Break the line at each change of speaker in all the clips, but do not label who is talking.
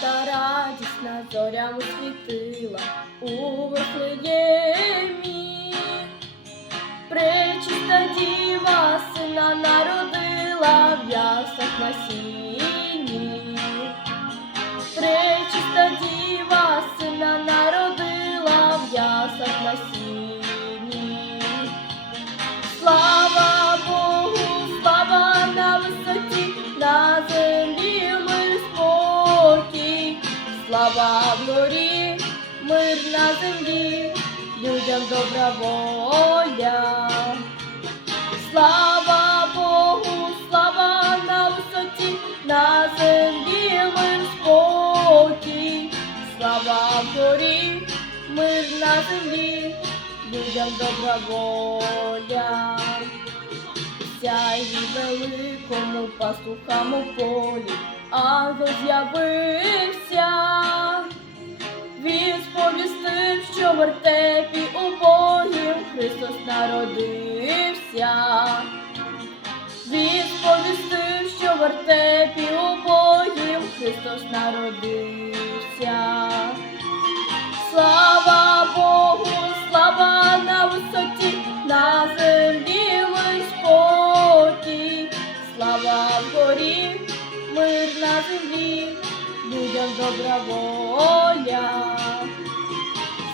та радісна зорями світила у Вифлеємі. Пречиста діва сина народила в ясах на сіні. На землі, людям добра воля. Слава Богу, слава на висоті, на землі мир спокій, слава горі, мир на землі, людям добра воля. Сяйві великому пастухам у полі, ангел з'явився. Він сповістив, що в вертепі убогім Христос народився. Він сповістив, що в вертепі убогім Христос народився. Слава Богу, слава на висоті, на землі мир спокій, слава вгорі, мир на землі, людям добра воля.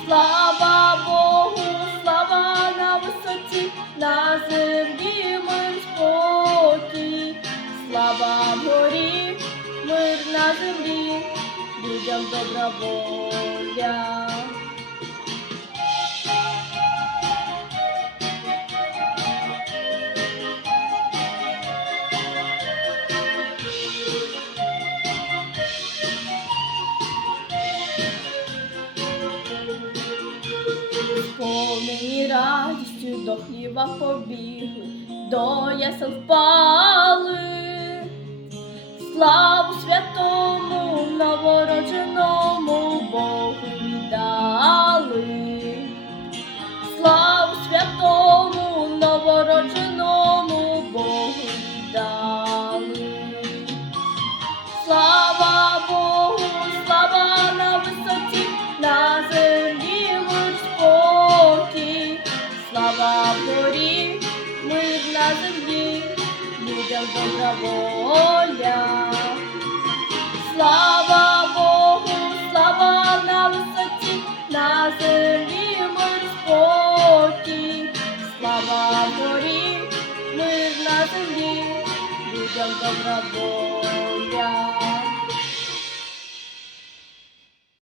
Слава Богу, слава на висоті, на землі мир спокій, слава горі, мир на землі, людям добра воля. Радістю до хліба побігли, до ясен впали. Славу святому горі, мир на землі, людям добра воля. Слава Богу, слава на висоті, на землі мир спокій, слава горі, мир на землі, людям добра воля.